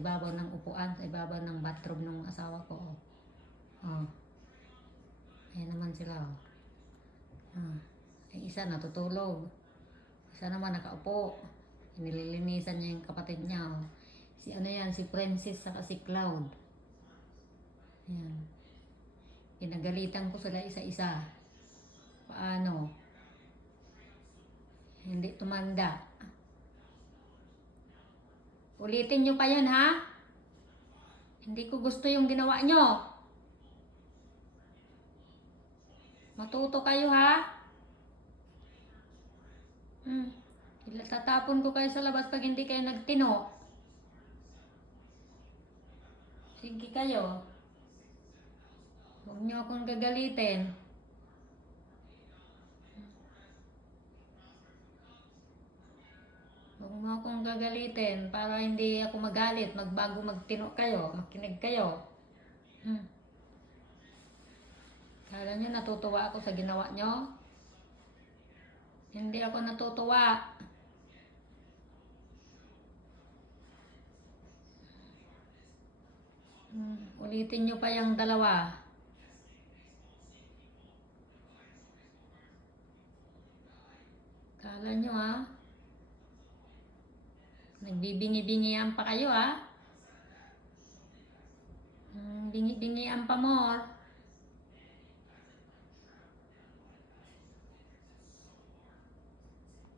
ibabaw ng upuan, sa ibabaw ng bathroom ng asawa ko. Oh. Ayan naman sila. Yung isa natutulog. Isa naman nakaupo. Nililinisan niya yung kapatid niya. Si ano yan, si Princess saka si Cloud. Ayan. Pinagalitan ko sila isa-isa. Paano? Hindi tumanda. Ulitin nyo pa yun, ha? Hindi ko gusto yung ginawa nyo. Matuto kayo, ha? Tatapon ko kayo sa labas pag hindi kayo nagtino. Sige kayo. Huwag nyo akong gagalitin. Huwag mo akong gagalitin para hindi ako magalit. Magbago magtino kayo. Makinig kayo. Kala nyo natutuwa ako sa ginawa nyo? Hindi ako natutuwa. Ulitin nyo pa yung dalawa. Kala nyo, ha? Nagbibingi-bingian pa kayo, ha? Bingi-bingian pa more.